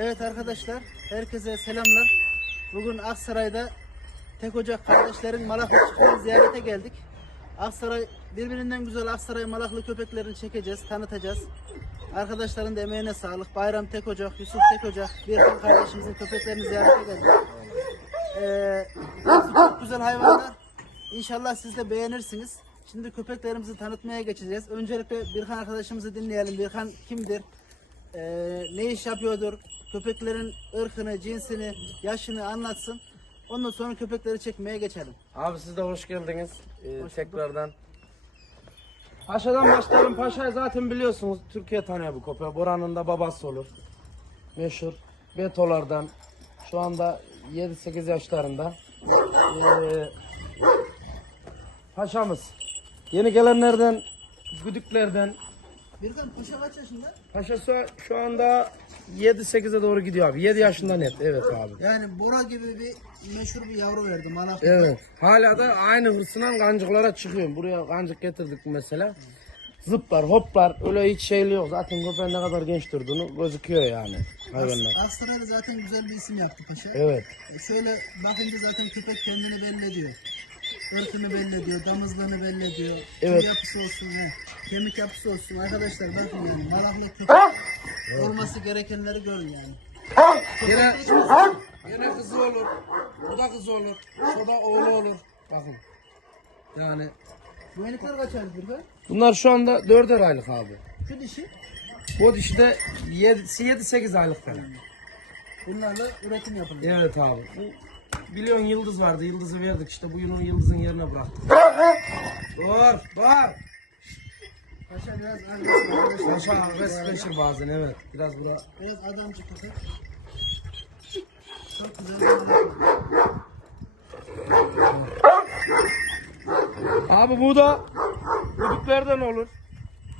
Evet arkadaşlar, herkese selamlar. Bugün Aksaray'da tek ocak kardeşlerin Malaklı çiftliğini ziyarete geldik. Aksaray, birbirinden güzel Aksaray Malaklı köpeklerini çekeceğiz, tanıtacağız. Arkadaşların da emeğine sağlık. Bayram tek ocak, Yusuf tek ocak, Birkan kardeşimizin köpeklerini ziyarete geldik. Ee, çok güzel hayvanlar. İnşallah siz de beğenirsiniz. Şimdi köpeklerimizi tanıtmaya geçeceğiz. Öncelikle Birkan arkadaşımızı dinleyelim. Birkan kimdir? Ee, ne iş yapıyordur? Köpeklerin ırkını, cinsini, yaşını anlatsın. Ondan sonra köpekleri çekmeye geçelim. Abi siz de hoş geldiniz ee, tekrardan. Paşa'dan başlayalım. Paşa'yı zaten biliyorsunuz. Türkiye tanıyor bu köpeği. Buranın da babası olur. Meşhur. Betolardan. Şu anda 7-8 yaşlarında. Ee, paşamız. Yeni gelenlerden, güdüklerden. Birkan Paşa kaç yaşında? Paşa şu- anda 7-8'e doğru gidiyor abi. 7 yaşında net. Evet abi. Yani Bora gibi bir meşhur bir yavru verdi Malaklı. Evet. Hala da aynı hırsından kancıklara çıkıyorum. Buraya kancık getirdik mesela. Zıplar, hoplar. Öyle hiç şeyli yok. Zaten köpeğin ne kadar genç durduğunu gözüküyor yani hayvanlar. Aksaray'da zaten güzel bir isim yaptı Paşa. Evet. E Şöyle bakınca zaten köpek kendini belli ediyor. Irkını belli ediyor, damızlığını belli ediyor. Evet. Tüy yapısı olsun, he. kemik yapısı olsun. Arkadaşlar bakın yani malaklı köpek olması gerekenleri görün yani. Yine, yine kızı olur. Bu da kızı olur. Şu da oğlu olur. Bakın. Yani. Bu enikler kaç aylık be? Bunlar şu anda 4'er aylık abi. Şu dişi. Bu dişi de 7-8 aylık falan. Bunlarla üretim yapılıyor. Evet abi. Bu, biliyorsun yıldız vardı. Yıldızı verdik işte. Bu yılın yıldızın yerine bıraktık. Dur, dur. Paşa biraz agresif. Paşa agresifleşir bazen evet. Biraz bura. Biraz adamcı köpek. Çok güzel. Abi bu da Buduklerden olur.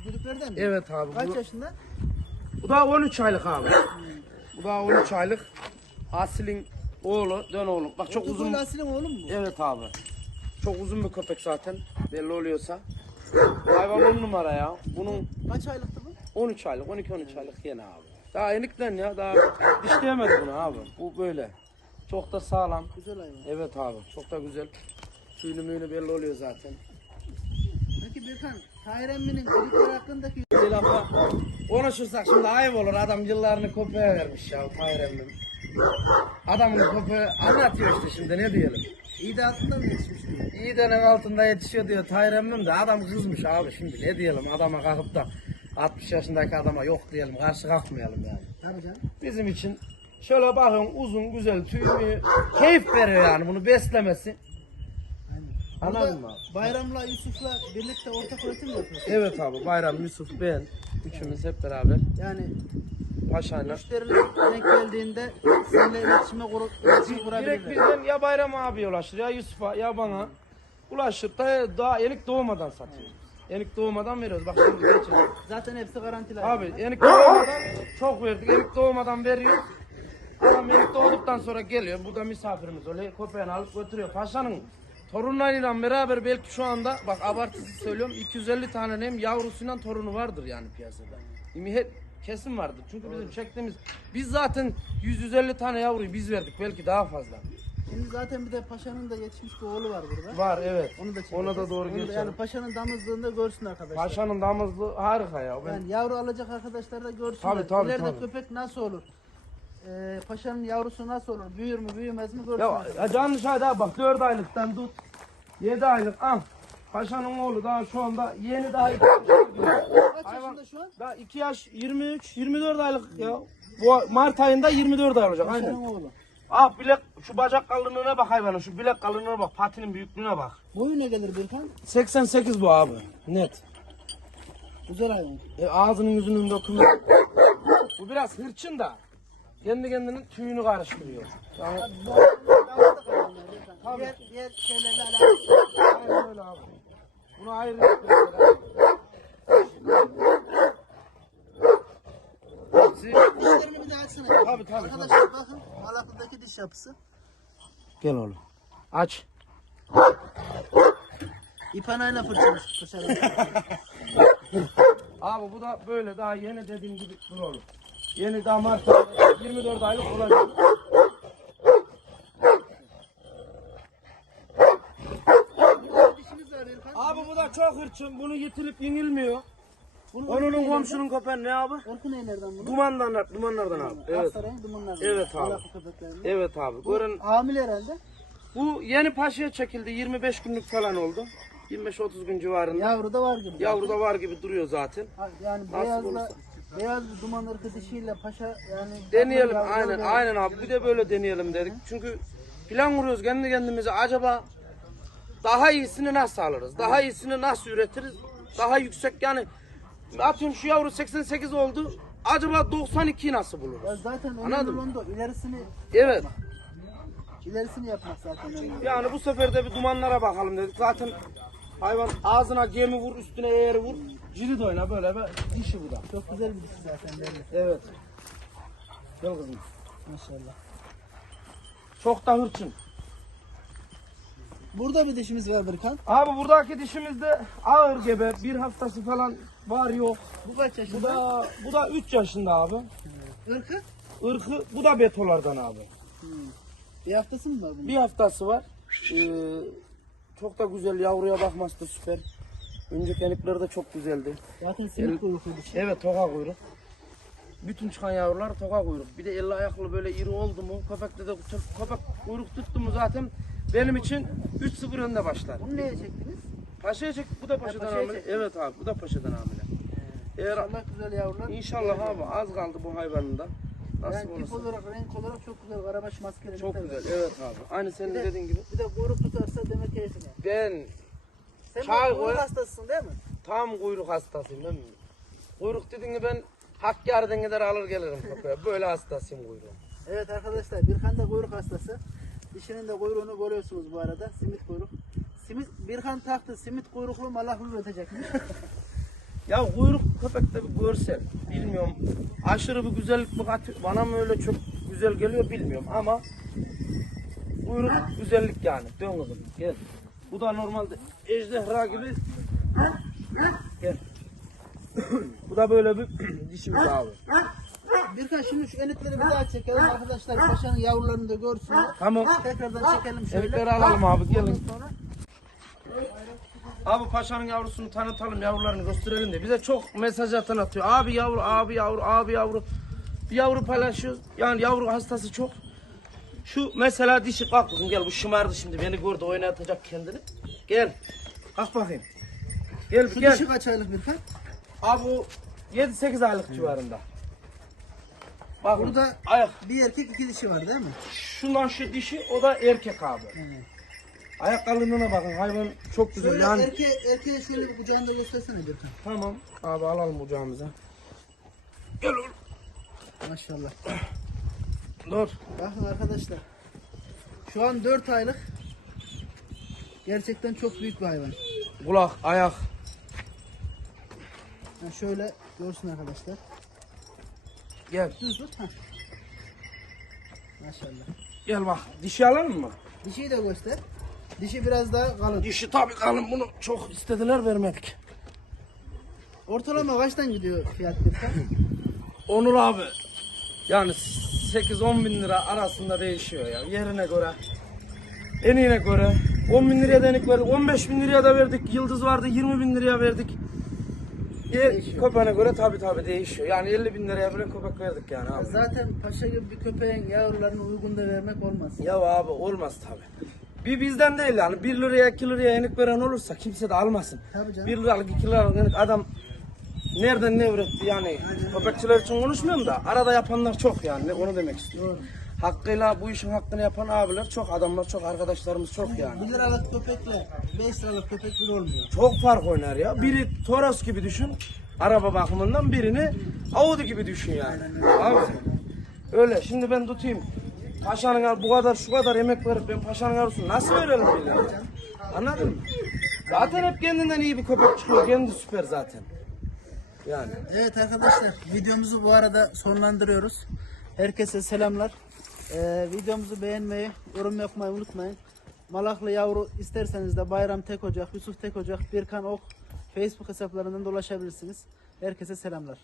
Düdüklerden mi? Evet abi. Kaç Bu, yaşında? bu da 13 aylık abi. Bu da 13 aylık. Asil'in oğlu, dön oğlum. Bak çok uzun. Uzun Asil'in oğlu mu? Evet abi. Çok uzun bir köpek zaten. Belli oluyorsa. Hayvan on numara ya. Bunun Kaç aylıktı bu? 13 aylık, 12-13 aylık yine abi. Daha enikten ya. Daha dişleyemedi bunu abi. Bu böyle. Çok da sağlam. Güzel hayvan. Evet abi. Çok da güzel. Tüylü müylü belli oluyor zaten. Peki Birkan, Tahir Emmi'nin düdükler hakkındaki Bir lafa konuşursak şimdi ayıp olur. Adam yıllarını köpeğe vermiş ya Tahir emmim. Adamın köpeği anlatıyor işte şimdi ne diyelim. iyi de altında mı yetişmiş diyor. İyi denen altında yetişiyor diyor Tahir emmim de adam kızmış abi şimdi ne diyelim adama kalkıp da 60 yaşındaki adama yok diyelim karşı kalkmayalım yani. Tabii canım. Bizim için şöyle bakın uzun güzel tüylü keyif veriyor yani bunu beslemesi. Anladın mı? Bayramla Yusuf'la birlikte ortak üretim yapıyoruz. Evet abi Bayram, Yusuf, ben üçümüz hep beraber Yani paşayla. müşteriler denk geldiğinde seninle iletişime, kur iletişim Direkt kurabilirler. bizden ya Bayram abiye ulaşır ya Yusuf'a ya bana ulaşır da daha enik doğmadan satıyoruz. Enik doğmadan veriyoruz. Bak şimdi geçelim. Zaten hepsi garantili. Abi hayvanlar. enik doğmadan çok verdik. Enik doğmadan veriyoruz. Adam enik doğduktan sonra geliyor. Burada misafirimiz oluyor. Köpeğini alıp götürüyor. Paşanın torunlarıyla beraber belki şu anda bak abartısız söylüyorum 250 tane hem yavrusuyla torunu vardır yani piyasada. Hep kesin vardır. Çünkü bizim çektiğimiz biz zaten 100-150 tane yavruyu biz verdik belki daha fazla. Şimdi zaten bir de Paşa'nın da yetişmiş bir oğlu var burada. Var evet. Onu da Ona da doğru Onu da- geçelim. Yani Paşa'nın damızlığında görsün arkadaşlar. Paşanın damızlığı harika ya. Ben Yani yavru alacak arkadaşlar da görsünler. Tabii, tabii, İleride tabii. köpek nasıl olur? Ee, paşanın yavrusu nasıl olur? Büyür mü büyümez mi Ya, görsünler. ya canlı şahit abi bak 4 aylıktan tut. 7 aylık al. Paşanın oğlu daha şu anda yeni daha iki, Kaç yaşında şu an? daha 2 yaş 23 24 aylık ya. Bu Mart ayında 24 ay olacak Paşanın aynen. oğlu. Ah bilek şu bacak kalınlığına bak hayvanın şu bilek kalınlığına bak patinin büyüklüğüne bak. Boyu ne gelir Birkan? 88 bu abi net. Güzel hayvan. E, ağzının yüzünün dökümü. Bu biraz hırçın da. Kendi kendinin tüyünü karıştırıyor. Yani. Diğer, diğer şeylerle alakası yok. aynen öyle abi. Bunu ayrı Dişlerini bir daha açsana. Tabii, tabii, Arkadaşlar bakın Malaklı'daki diş yapısı. Gel oğlum. Aç. İpanayla fırçalamış dışarı. Abi bu da böyle daha yeni dediğim gibi dur oğlum. Yeni daha Mart ayında 24 aylık olacak. Dişimiz var Erkan. Abi bu da çok hırçın. Bunu yitirip yenilmiyor. Onun komşunun köpeği ne abi? Irkı neylerden bunu? Dumandan, dumanlardan abi. Evet. Aksaray'ın dumanlarından. Evet abi. Evet abi. Bu Görün hamile herhalde. bu yeni paşaya çekildi. 25 günlük falan oldu. 25-30 gün civarında. Yavru da var gibi. Yavru da var gibi duruyor zaten. Ha, Yani Nasıl beyazla olursa. beyaz bir duman ırkı dişiyle paşa yani Deneyelim aynen aynen abi. Bir de böyle deneyelim dedik. Çünkü plan kuruyoruz kendi kendimize. Acaba daha iyisini nasıl alırız? Daha iyisini nasıl üretiriz? Daha yüksek yani atıyorum şu yavru 88 oldu. Acaba 92'yi nasıl Ya buluruz? zaten Anladın önemli mı? olan da o. ilerisini Evet. ilerisini yapmak zaten önemli. Yani bu sefer de bir dumanlara bakalım dedik. Zaten hayvan ağzına gemi vur, üstüne eğer vur. Cirit oyna böyle bir dişi bu da. Çok güzel bir dişi zaten belli. Evet. Gel kızım. Maşallah. Çok da hırçın. Burada bir dişimiz var Birkan. Abi buradaki dişimiz de ağır gebe. Bir haftası falan var yok. Bu kaç Bu yaşında? da bu da 3 yaşında abi. Irkı? Irkı bu da betolardan abi. Bir haftası mı var bunun? Bir haftası var. Ee, çok da güzel yavruya bakması da süper. Önceki enikleri de çok güzeldi. Zaten simit kuyruklu dişi. Evet toka kuyruk. Bütün çıkan yavrular toka kuyruk. Bir de elli ayaklı böyle iri oldu mu köpekte de köpek kuyruk tuttu mu zaten benim için 3-0 önde başlar. Bunu neye çektiniz? Paşa'ya çek bu da paşadan paşaya hamile. Evet abi bu da paşadan hamile. Eğer İnşallah güzel yavrular. İnşallah abi az kaldı bu hayvanın da. Nasıl Yani tip olarak, renk olarak çok güzel. Karabaş maskeli. Çok güzel. Evet abi. Aynı senin de- dediğin gibi. Bir de kuyruk tutarsa demek keyfine. Ben Sen Çay kuyruk hastasısın değil mi? tam kuyruk hastasıyım ben. Kuyruk dediğin ben Hakkari'den gider alır gelirim köpeğe. Böyle hastasıyım kuyruğun. Evet arkadaşlar Birkan da kuyruk hastası. Dişinin de kuyruğunu görüyorsunuz bu arada. Simit kuyruk. Simit, Birkan taktı simit kuyruklu malaklı üretecekmiş. Ya kuyruk köpekte bir görsel. Bilmiyorum. Aşırı bir güzellik mi katıyor? Bana mı öyle çok güzel geliyor bilmiyorum ama kuyruk güzellik yani. Dön kızım gel. Bu da normalde ejderha gibi. Gel. Bu da böyle bir dişimiz abi. Birkan şimdi şu enitleri bir daha çekelim arkadaşlar. Paşanın yavrularını da görsünler. Tamam. Tekrardan çekelim şöyle. Elikleri alalım abi gelin. Abi paşanın yavrusunu tanıtalım yavrularını gösterelim de bize çok mesaj atan atıyor. Abi yavru abi yavru abi yavru. Bir yavru paylaşıyoruz. Yani yavru hastası çok. Şu mesela dişi kalk kızım gel bu şımardı şimdi beni gördü oynatacak kendini. Gel. Kalk bakayım. Gel Şu gel. dişi kaç aylık Birkan? Abi bu 7-8 aylık civarında. Bak Burada- ayak. Bir erkek iki dişi var değil mi? Şundan şu dişi o da erkek abi. Evet. Ayak kalınlığına bakın hayvan çok güzel. Şöyle yani erkeğe, erkeğe şöyle bir kucağında göstersene Birkan. Tamam. Abi alalım kucağımıza. Gel oğlum. Maşallah. Dur. Bakın arkadaşlar. Şu an 4 aylık. Gerçekten çok büyük bir hayvan. Kulak, ayak. Ha şöyle görsün arkadaşlar. Gel. Düz tut. Heh. Maşallah. Gel bak. Dişi alalım mı? Dişiyi de göster. Dişi biraz daha kalın. Dişi tabii kalın. Bunu çok istediler vermedik. Ortalama kaçtan gidiyor fiyat? Onur abi. Yani 8-10 bin lira arasında değişiyor ya. Yerine göre. Eniğine göre. 10 bin liraya denik verdik. 15 bin liraya da verdik. Yıldız vardı 20 bin liraya verdik. Yer, köpeğine göre tabii tabii değişiyor. Yani 50 bin liraya bile köpek verdik yani abi. Zaten paşa gibi bir köpeğin yavrularını uygun da vermek olmaz. Ya abi olmaz tabi. Bir bizden değil yani 1 liraya 2 liraya enik veren olursa kimse de almasın. Tabii canım. 1 liralık 2 liralık enik adam nereden ne üretti yani köpekçiler için konuşmuyorum da arada yapanlar çok yani onu demek istiyorum. Doğru. Hakkıyla bu işin hakkını yapan abiler çok adamlar çok arkadaşlarımız çok yani. 1 liralık köpekle 5 liralık köpek bir olmuyor. Çok fark oynar ya. Biri Toros gibi düşün. Araba bakımından birini Audi gibi düşün yani. Abi. Öyle. Şimdi ben tutayım. Paşanın al bu kadar şu kadar emek verip ben paşanın yavrusunu nasıl verelim bile? Anladın mı? Zaten hep kendinden iyi bir köpek çıkıyor. Kendi süper zaten. Yani. Evet arkadaşlar videomuzu bu arada sonlandırıyoruz. Herkese selamlar. Ee, videomuzu beğenmeyi, yorum yapmayı unutmayın. Malaklı yavru isterseniz de Bayram Tek Ocak, Yusuf Tek Ocak, Birkan Ok Facebook hesaplarından dolaşabilirsiniz. Herkese selamlar.